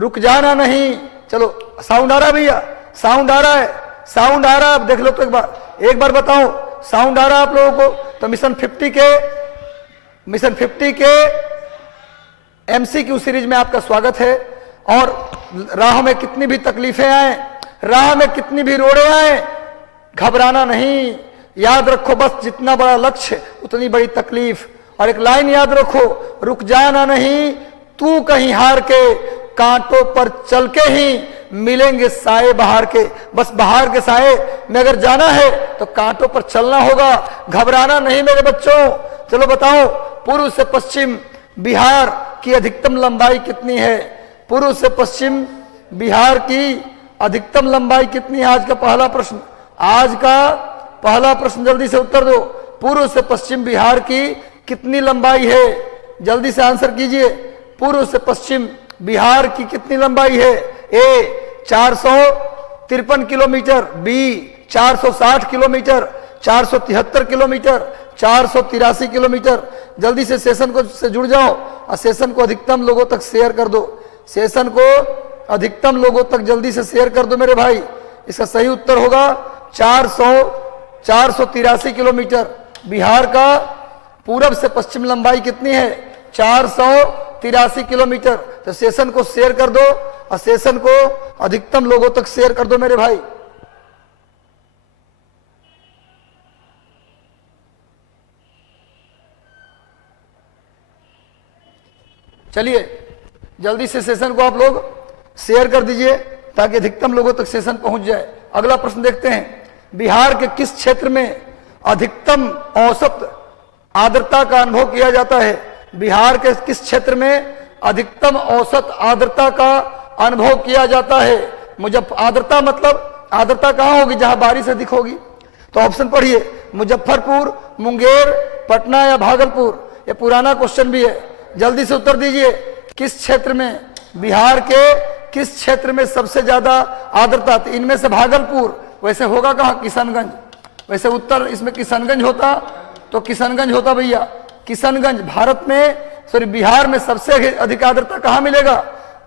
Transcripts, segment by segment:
रुक जाना नहीं। चलो साउंड आ रहा है भैया, साउंड आ रहा है, साउंड आ रहा है, देख लो तो एक बार बताओ साउंड आ रहा है आप लोगों को। तो मिशन 50 के MCQ सीरीज में आपका स्वागत है। और राह में कितनी भी तकलीफें आए, राह में कितनी भी रोड़े आए, घबराना नहीं। याद रखो बस जितना बड़ा लक्ष्य उतनी बड़ी तकलीफ। और एक लाइन याद रखो, रुक जाना नहीं, तू कहीं हार के, कांटों पर चल के ही मिलेंगे साए बहार के। बस बहार के साए में अगर जाना है तो कांटों पर चलना होगा, घबराना नहीं मेरे बच्चों। चलो बताओ, पूर्व से पश्चिम बिहार की अधिकतम लंबाई कितनी है? पूर्व से पश्चिम बिहार की अधिकतम लंबाई कितनी है? आज का पहला प्रश्न, आज का पहला प्रश्न, जल्दी से उत्तर दो। पूर्व से पश्चिम बिहार की कितनी लंबाई है? जल्दी से आंसर कीजिए। पूर्व से पश्चिम बिहार की कितनी लंबाई है? A 453 kilometre, B 460 kilometre, 473 kilometre, 483 kilometre. जल्दी से सेशन को से जुड़ जाओ और सेशन को अधिकतम लोगों तक शेयर कर दो। सेशन को अधिकतम लोगों तक जल्दी से शेयर कर दो मेरे भाई। इसका सही उत्तर होगा 483 किलोमीटर। बिहार का पूरब से पश्चिम लंबाई कितनी है? 483 किलोमीटर। तो सेशन को शेयर कर दो और सेशन को अधिकतम लोगों तक शेयर कर दो मेरे भाई। चलिए जल्दी से सेशन को आप लोग शेयर कर दीजिए ताकि अधिकतम लोगों तक सेशन पहुंच जाए। अगला प्रश्न देखते हैं, बिहार के किस क्षेत्र में अधिकतम औसत आर्द्रता का अनुभव किया जाता है? बिहार के किस क्षेत्र में अधिकतम औसत आर्द्रता का अनुभव किया जाता है? आर्द्रता मतलब आर्द्रता कहाँ होगी? जहां बारिश अधिक होगी। तो ऑप्शन पढ़िए, मुजफ्फरपुर, मुंगेर, पटना या भागलपुर। ये पुराना क्वेश्चन भी है, जल्दी से उत्तर दीजिए। किस क्षेत्र में, बिहार के किस क्षेत्र में सबसे ज्यादा आर्द्रता? तो इनमें से भागलपुर। वैसे होगा कहाँ? किशनगंज। वैसे उत्तर इसमें किशनगंज होता तो किशनगंज होता भैया। किशनगंज भारत में, सॉरी बिहार में सबसे अधिक आर्द्रता कहाँ मिलेगा?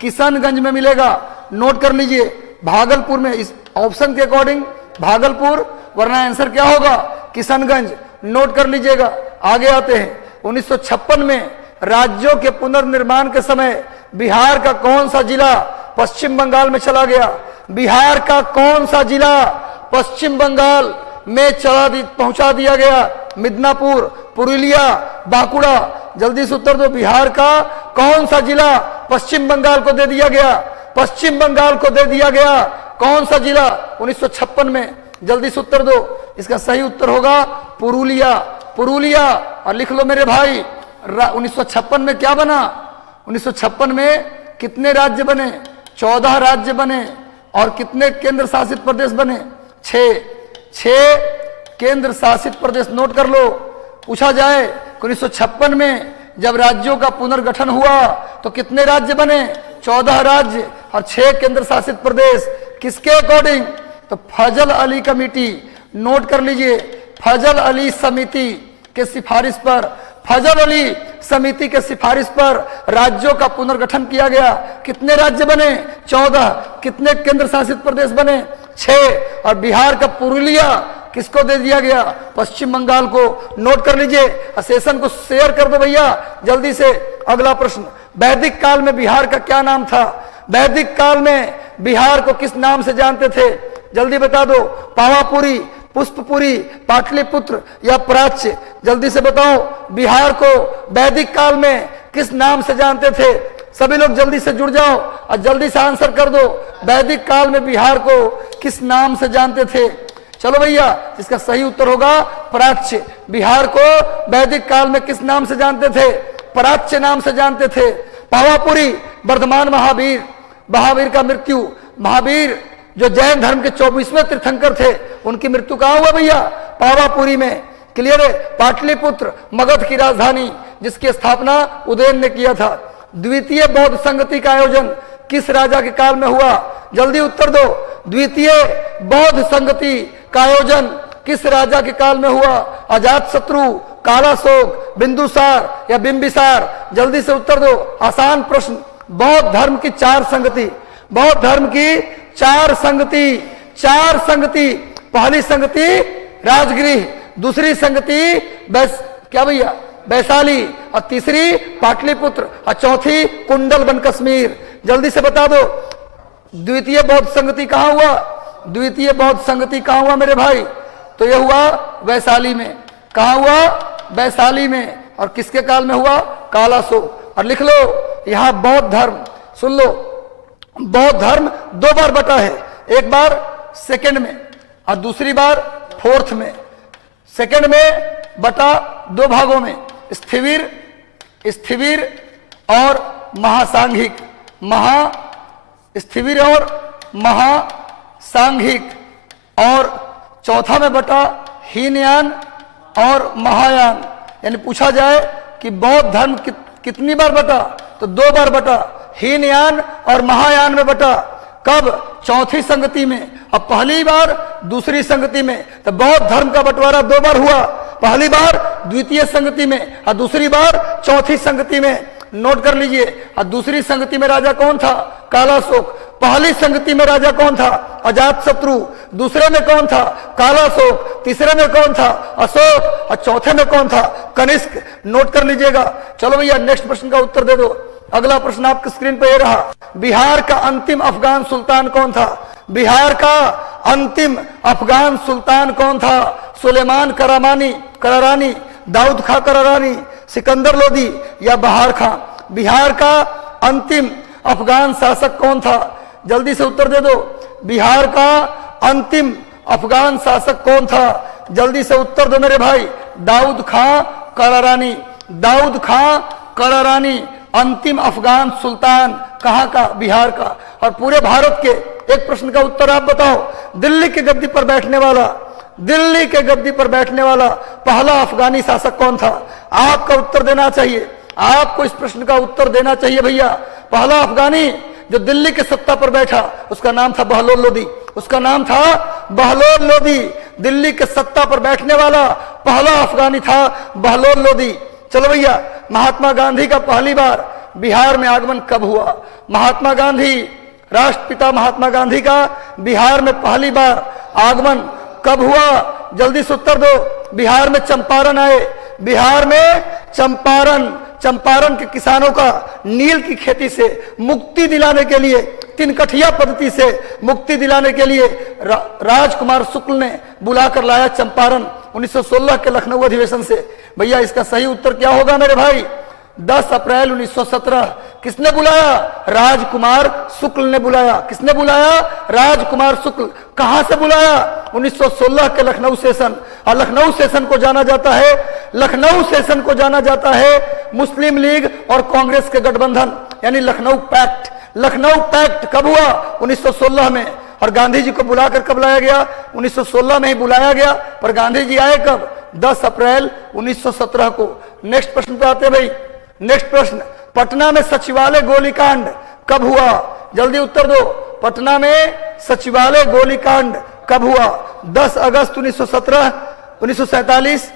किशनगंज में मिलेगा। नोट कर लीजिए, भागलपुर में। इस ऑप्शन के अकॉर्डिंग भागलपुर, वरना आंसर क्या होगा? किशनगंज। नोट कर लीजिएगा। आगे आते हैं, 1956 में राज्यों के पुनर्निर्माण के समय बिहार का कौन सा जिला पश्चिम बंगाल में चला गया? बिहार का कौन सा जिला पश्चिम बंगाल में पहुंचा दिया गया? मिदनापुर, पुरुलिया, बांकुड़ा। जल्दी से उत्तर दो, बिहार का कौन सा जिला पश्चिम बंगाल को दे दिया गया? पश्चिम बंगाल को दे दिया गया कौन सा जिला 1956 में? जल्दी से उत्तर दो। इसका सही उत्तर होगा पुरुलिया। पुरुलिया। और लिख लो मेरे भाई, 1956 में क्या बना? 1956 में कितने राज्य बने? 14 राज्य बने। और कितने केंद्र शासित प्रदेश बने? 6 केंद्र शासित प्रदेश। नोट कर लो। पूछा जाए 1956 में जब राज्यों का पुनर्गठन हुआ तो कितने राज्य बने? 14 राज्य और 6 केंद्र शासित प्रदेश। किसके अकॉर्डिंग? तो फजल अली कमेटी। नोट कर लीजिए, फजल अली समिति के सिफारिश पर, फजल अली समिति के सिफारिश पर राज्यों का पुनर्गठन किया गया। कितने राज्य बने? 14। कितने केंद्र शासित प्रदेश बने? 6। और बिहार का पुरुलिया किसको दे दिया गया? पश्चिम बंगाल को। नोट कर लीजिए, सेशन को शेयर कर दो भैया जल्दी से। अगला प्रश्न, वैदिक काल में बिहार का क्या नाम था? वैदिक काल में बिहार को किस नाम से जानते थे? जल्दी बता दो। पावापुरी, पुष्पपुरी, पाटलिपुत्र या प्राच्य? जल्दी से बताओ, बिहार को वैदिक काल में किस नाम से जानते थे? सभी लोग जल्दी से जुड़ जाओ और जल्दी से आंसर कर दो। वैदिक काल में बिहार को किस नाम से जानते थे? चलो भैया, इसका सही उत्तर होगा प्राच्य। बिहार को वैदिक काल में किस नाम से जानते थे? प्राच्य नाम से जानते थे। पावापुरी, वर्धमान महावीर, महावीर का मृत्यु, महावीर जो जैन धर्म के 24वें तीर्थंकर थे, उनकी मृत्यु कहाँ हुआ भैया? पावापुरी में। क्लियर है? पाटलिपुत्र मगध की राजधानी, जिसकी स्थापना उदयन ने किया था। द्वितीय बौद्ध संगति का आयोजन किस राजा के काल में हुआ? जल्दी उत्तर दो। द्वितीय बौद्ध संगति का आयोजन किस राजा के काल में हुआ? अजातशत्रु, कालाशोक, बिंदुसार या बिंबिसार? जल्दी से उत्तर दो। आसान प्रश्न, बौद्ध धर्म की चार संगति, बौद्ध धर्म की चार संगति, चार संगति। पहली संगति राजगृह, दूसरी संगति क्या भैया वैशाली, और तीसरी पाटलिपुत्र, और चौथी कुंडल बन कश्मीर। जल्दी से बता दो द्वितीय बौद्ध संगति कहां हुआ, द्वितीय बौद्ध संगति कहां हुआ मेरे भाई? तो यह हुआ वैशाली में। कहां हुआ? वैशाली में। और किसके काल में हुआ? कालाशोक। और लिख लो यहां बौद्ध धर्म, सुन लो, बौद्ध धर्म दो बार बटा है, एक बार सेकंड में और दूसरी बार फोर्थ में। सेकंड में बटा दो भागों में, स्थिविर, स्थिविर और महासांघिक, स्थिविर और महासांघिक। और चौथा में बटा हीनयान और महायान। यानी पूछा जाए कि बौद्ध धर्म कितनी बार बटा, तो दो बार बटा, हीनयान और महायान में बटा। कब? चौथी संगति में। अब पहली बार दूसरी संगति में, तो बौद्ध धर्म का बंटवारा दो बार हुआ, पहली बार द्वितीय संगति में और दूसरी बार चौथी संगति में। नोट कर लीजिए। और दूसरी संगति में राजा कौन था? कालाशोक। पहली संगति में राजा कौन था? अजातशत्रु। दूसरे में कौन था? कालाशोक। तीसरे में कौन था? अशोक। और चौथे में कौन था? कनिष्क। नोट कर लीजिएगा। चलो भैया नेक्स्ट प्रश्न का उत्तर दे दो। अगला प्रश्न आपकी स्क्रीन पर ये रहा, बिहार का अंतिम अफगान सुल्तान कौन था? बिहार का अंतिम अफगान सुल्तान कौन था? सुलेमान करारानी, दाऊद खां करारानी, सिकंदर लोदी या बहार खां? बिहार का अंतिम अफगान शासक कौन था? जल्दी से उत्तर दे दो। बिहार का अंतिम अफगान शासक कौन था? जल्दी से उत्तर दो मेरे भाई। दाऊद खां करारानी, दाऊद खां करारानी अंतिम अफगान सुल्तान। कहां का? बिहार का। और पूरे भारत के एक प्रश्न का उत्तर आप बताओ, दिल्ली की गद्दी पर बैठने वाला, दिल्ली के गद्दी पर बैठने वाला पहला अफगानी शासक कौन था? आपका उत्तर देना चाहिए, आपको इस प्रश्न का उत्तर देना चाहिए भैया। पहला अफगानी जो दिल्ली के सत्ता पर बैठा उसका नाम था बहलोल लोदी, उसका नाम था बहलोल लोदी। दिल्ली के सत्ता पर बैठने वाला पहला अफगानी था बहलोल लोदी। चलो भैया, महात्मा गांधी का पहली बार बिहार में आगमन कब हुआ? महात्मा गांधी, राष्ट्रपिता महात्मा गांधी का बिहार में पहली बार आगमन कब हुआ? जल्दी से उत्तर दो। बिहार में चंपारण आए, बिहार में चंपारण के किसानों का नील की खेती से मुक्ति दिलाने के लिए, तिनकठिया पद्धति से मुक्ति दिलाने के लिए राजकुमार शुक्ल ने बुलाकर लाया चंपारण 1916 के लखनऊ अधिवेशन से। भैया इसका सही उत्तर क्या होगा मेरे भाई? 10 अप्रैल 1917। किसने बुलाया? राजकुमार शुक्ल ने बुलाया। किसने बुलाया? राजकुमार शुक्ल। कहां से बुलाया? 1916 के लखनऊ सेशन। और लखनऊ सेशन को जाना जाता है, लखनऊ सेशन को जाना जाता है मुस्लिम लीग और कांग्रेस के गठबंधन, यानी लखनऊ पैक्ट। लखनऊ पैक्ट कब हुआ? 1916 में। और गांधी जी को बुलाकर कब लाया गया? 1916 में ही बुलाया गया, पर गांधी जी आए कब? 10 अप्रैल 1917 को। नेक्स्ट प्रश्न पे आते हैं भाई। नेक्स्ट प्रश्न, पटना में सचिवालय गोलीकांड कब हुआ? जल्दी उत्तर दो। पटना में सचिवालय गोलीकांड कब हुआ? 10 अगस्त 1917, 1947,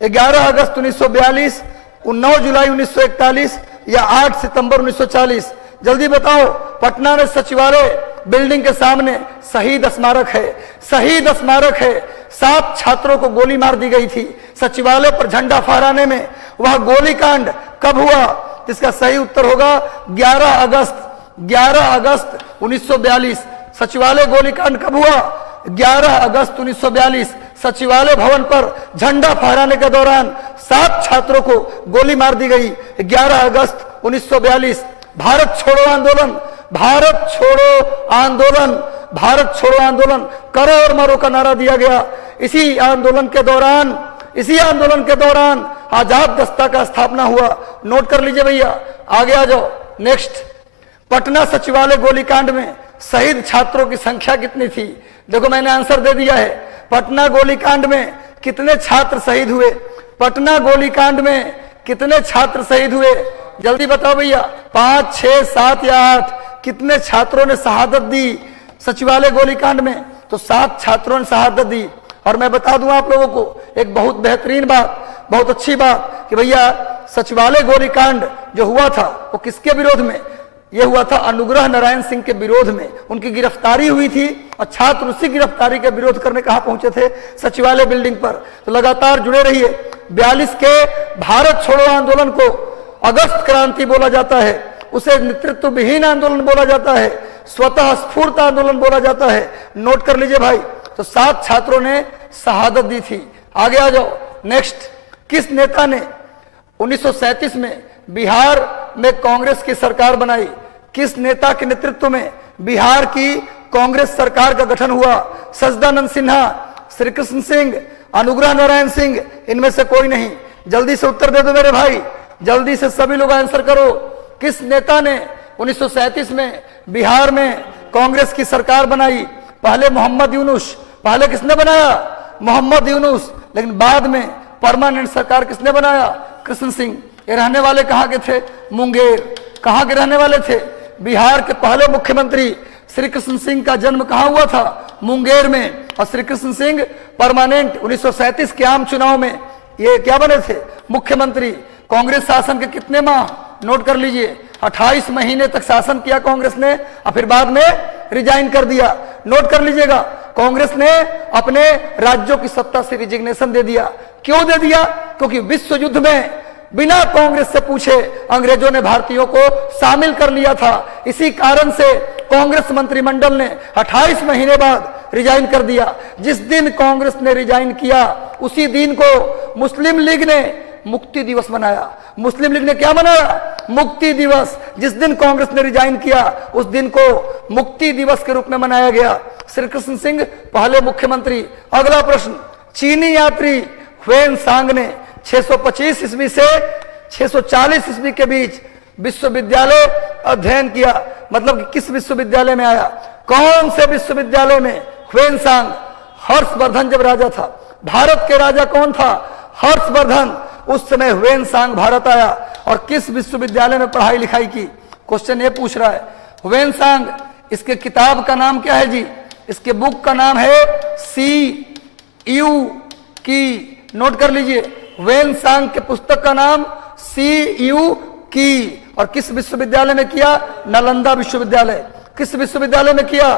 11 अगस्त 1942, 9 जुलाई 1941 या 8 सितंबर 1940? जल्दी बताओ। पटना में सचिवालय बिल्डिंग के सामने शहीद स्मारक है, शहीद स्मारक है। 7 छात्रों को गोली मार दी गई थी सचिवालय पर झंडा फहराने में। वह गोलीकांड कब हुआ? इसका सही उत्तर होगा 11 अगस्त 1942। सचिवालय गोलीकांड कब हुआ? 11 अगस्त 1942। सचिवालय भवन पर झंडा फहराने के दौरान 7 छात्रों को गोली मार दी गई 11 अगस्त 1942। भारत छोड़ो आंदोलन, भारत छोड़ो आंदोलन, भारत छोड़ो आंदोलन, करो और मरो का नारा दिया गया। इसी आंदोलन के दौरान आजाद दस्ता का स्थापना हुआ। नोट कर लीजिए भैया, आगे आ जाओ। नेक्स्ट, पटना सचिवालय गोलीकांड में शहीद छात्रों की संख्या कितनी थी? देखो मैंने आंसर दे दिया है। पटना गोलीकांड में कितने छात्र शहीद हुए? पटना गोलीकांड में कितने छात्र शहीद हुए? जल्दी बताओ भैया। 5, 6, 7 या 8? कितने छात्रों ने शहादत दी सचिवालय गोलीकांड में? तो 7 छात्रों ने शहादत दी। और मैं बता दूं आप लोगों को एक बहुत बेहतरीन बात, बहुत अच्छी बात कि भैया सचिवालय गोलीकांड जो हुआ था वो किसके विरोध में? यह हुआ था अनुग्रह नारायण सिंह के विरोध में, उनकी गिरफ्तारी हुई थी और छात्र उसी गिरफ्तारी के विरोध करने कहां पहुंचे थे, सचिवालय बिल्डिंग पर। तो लगातार जुड़े रहिए। 42 के भारत छोड़ो आंदोलन को अगस्त क्रांति बोला जाता है, उसे नेतृत्व विहीन आंदोलन बोला जाता है, स्वतः स्फूर्त आंदोलन बोला जाता है। नोट कर लीजिए भाई। तो 7 छात्रों ने शहादत दी थी। आगे आ जाओ। नेक्स्ट, किस नेता ने 1937 में बिहार में कांग्रेस की सरकार बनाई? किस नेता के नेतृत्व में बिहार की कांग्रेस सरकार का गठन हुआ? सच्चिदानंद सिन्हा, श्री कृष्ण सिंह, अनुग्रह नारायण सिंह, इनमें से कोई नहीं। जल्दी से उत्तर दे दो मेरे भाई, जल्दी से सभी लोग आंसर करो। किस नेता ने 1937 में बिहार में कांग्रेस की सरकार बनाई? पहले मोहम्मद यूनुस। पहले किसने बनाया? मोहम्मद यूनुस। लेकिन बाद में परमानेंट सरकार किसने बनाया? कृष्ण सिंह। ये रहने वाले कहां के थे? मुंगेर। कहां के रहने वाले थे? बिहार के पहले मुख्यमंत्री श्री कृष्ण सिंह का जन्म कहां हुआ था? मुंगेर में। और श्री कृष्ण सिंह परमानेंट 1937 के आम चुनाव में ये क्या बने थे? मुख्यमंत्री। कांग्रेस शासन के कितने माह? नोट कर लीजिए, 28 महीने तक शासन किया कांग्रेस ने और फिर बाद में रिजाइन कर दिया। नोट कर लीजिएगा, कांग्रेस ने अपने राज्यों की सत्ता से रिजिग्नेशन दे दिया। क्यों दे दिया? क्योंकि विश्व युद्ध में बिना कांग्रेस से पूछे अंग्रेजों ने भारतीयों को शामिल कर लिया था। इसी कारण से कांग्रेस मंत्रिमंडल ने 28 महीने बाद रिजाइन कर दिया। जिस दिन कांग्रेस ने रिजाइन किया उसी दिन को मुस्लिम लीग ने मुक्ति दिवस मनाया। मुस्लिम लीग ने क्या मनाया? मुक्ति दिवस। जिस दिन कांग्रेस ने रिजाइन किया उस दिन को मुक्ति दिवस के रूप में मनाया गया। श्री कृष्ण सिंह पहले मुख्यमंत्री। अगला प्रश्न, चीनी यात्री ह्वेन सांग ने 625 ईस्वी से 640 ईस्वी के बीच विश्वविद्यालय अध्ययन किया। मतलब कि किस विश्वविद्यालय में आया? कौन से विश्वविद्यालय में? ह्वेन सांग। हर्षवर्धन जब राजा था, भारत के राजा कौन था? हर्षवर्धन। उस समय ह्वेन सांग भारत आया और किस विश्वविद्यालय में पढ़ाई लिखाई की? क्वेश्चन ये पूछ रहा है। ह्वेन सांग, इसके किताब का नाम क्या है जी? इसके बुक का नाम है CU की। नोट कर लीजिए, ह्वेन सांग के पुस्तक का नाम CU की। और किस विश्वविद्यालय में किया? नालंदा विश्वविद्यालय। किस विश्वविद्यालय में किया?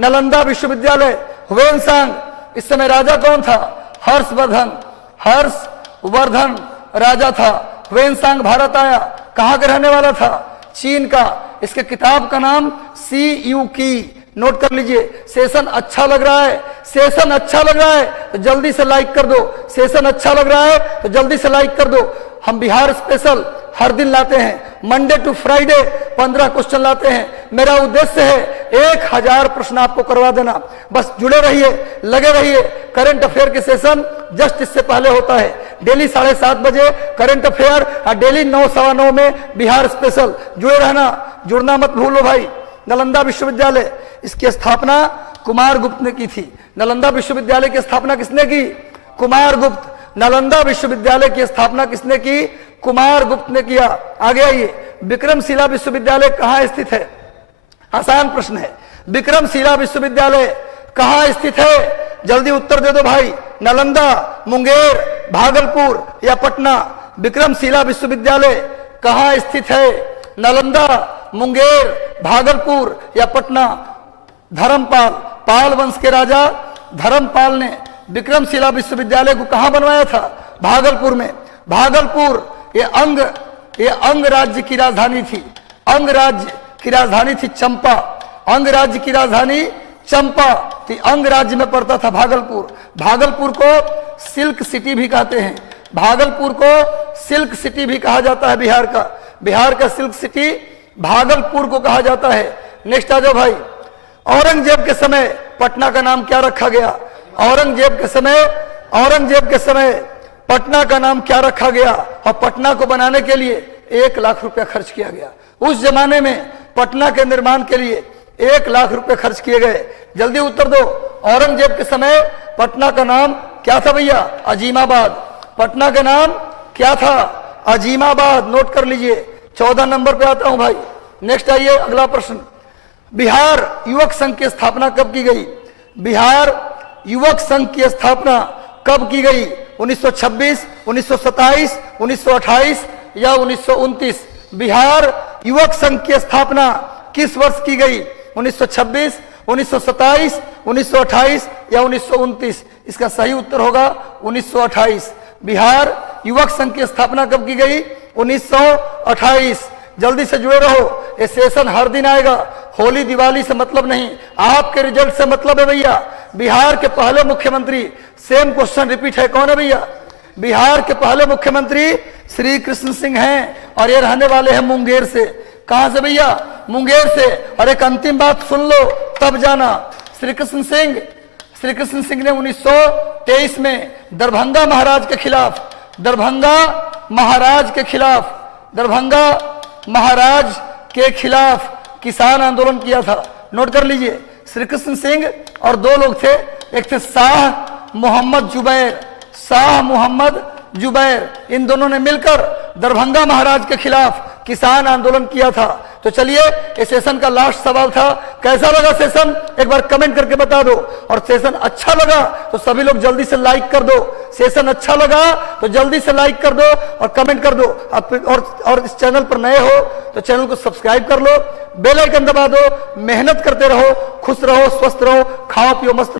नालंदा विश्वविद्यालय। ह्वेन सांग। इस समय राजा कौन था? हर्षवर्धन। हर्षवर्धन राजा था। ह्वेन सांग भारत आया। कहां का रहने वाला था? चीन का। इसके किताब का नाम CU की। नोट कर लीजिए। सेशन अच्छा लग रहा है? सेशन अच्छा लग रहा है तो जल्दी से लाइक कर दो। सेशन अच्छा लग रहा है तो जल्दी से लाइक कर दो। हम बिहार स्पेशल हर दिन लाते हैं, मंडे टू फ्राइडे 15 क्वेश्चन लाते हैं। मेरा उद्देश्य है 1000 प्रश्न आपको करवा देना। बस जुड़े रहिए, लगे रहिए। करंट अफेयर के सेशन जस्ट इससे पहले होता है, डेली 7:30 बजे करंट अफेयर और डेली 9 सवा 9 में बिहार स्पेशल। जुड़े रहना, जुड़ना मत भूलो भाई। नालंदा विश्वविद्यालय, इसकी स्थापना कुमार गुप्त ने की थी। नालंदा विश्वविद्यालय की स्थापना किसने की? कुमार गुप्त। नालंदा विश्वविद्यालय की स्थापना किसने की? कुमार गुप्त ने किया। आगे आइए, विक्रमशिला विश्वविद्यालय कहां स्थित है? आसान प्रश्न है। विक्रमशिला विश्वविद्यालय कहां स्थित है? जल्दी उत्तर दे दो भाई। नालंदा, मुंगेर, भागलपुर या पटना? विक्रमशिला विश्वविद्यालय कहां स्थित है? नालंदा, मुंगेर, भागलपुर या पटना? धर्मपाल, पाल वंश के राजा धर्मपाल ने विक्रमशिला विश्वविद्यालय को कहां बनवाया था? भागलपुर में। भागलपुर ये अंग राज्य की राजधानी थी। अंग राज्य की राजधानी थी चंपा। अंग राज्य की राजधानी चंपा थी। अंग राज्य में पड़ता था भागलपुर। भागलपुर को सिल्क सिटी भी कहते हैं। भागलपुर को सिल्क सिटी भी कहा जाता है बिहार का। बिहार का सिल्क सिटी भागलपुर को कहा जाता है। नेक्स्ट आ जाओ भाई। औरंगजेब के समय पटना का नाम क्या रखा गया? औरंगजेब के समय पटना का नाम क्या रखा गया? और पटना को बनाने के लिए 1 लाख रुपया खर्च किया गया। उस जमाने में पटना के निर्माण के लिए 1 लाख रुपए खर्च किए गए। जल्दी उत्तर दो। औरंगजेब के समय पटना का नाम क्या था भैया? अजीमाबाद। पटना का नाम क्या था? अजीमाबाद। नोट कर लीजिए। 14 नंबर पे आता हूं भाई। नेक्स्ट आइए, अगला प्रश्न। बिहार युवक संघ की स्थापना कब की गई? बिहार युवक संघ की स्थापना कब की गई? 1926, 1927, 1928 या 1929? बिहार युवक संघ की स्थापना किस वर्ष की गई? 1926, 1927, 1928 या 1929? इसका सही उत्तर होगा 1928। बिहार युवक संघ की स्थापना कब की गई? 1928। जल्दी से जुड़े रहो, ये सेशन हर दिन आएगा। होली दिवाली से मतलब नहीं, आपके रिजल्ट से मतलब है भैया। बिहार के पहले मुख्यमंत्री, सेम क्वेश्चन रिपीट है, कौन है भैया? बिहार के पहले मुख्यमंत्री श्री कृष्ण सिंह हैं और ये रहने वाले हैं मुंगेर से। कहां से भैया? मुंगेर से। और एक अंतिम बात सुन लो तब जाना। श्री कृष्ण सिंह ने 1923 में दरभंगा महाराज के खिलाफ किसान आंदोलन किया था। नोट कर लीजिए, श्री कृष्ण सिंह और दो लोग थे, एक थे शाह मोहम्मद जुबैर, इन दोनों ने मिलकर दरभंगा महाराज के खिलाफ किसान आंदोलन किया था। तो चलिए, इस सेशन का लास्ट सवाल था, कैसा लगा सेशन? एक बार कमेंट करके बता दो। और सेशन अच्छा लगा तो सभी लोग जल्दी से लाइक कर दो। सेशन अच्छा लगा तो जल्दी से लाइक कर दो और कमेंट कर दो। और इस चैनल पर नए हो तो चैनल को सब्सक्राइब कर लो, बेल आइकन दबा दो। मेहनत करते रहो, खुश रहो, स्वस्थ रहो, खाओ पियो मस्त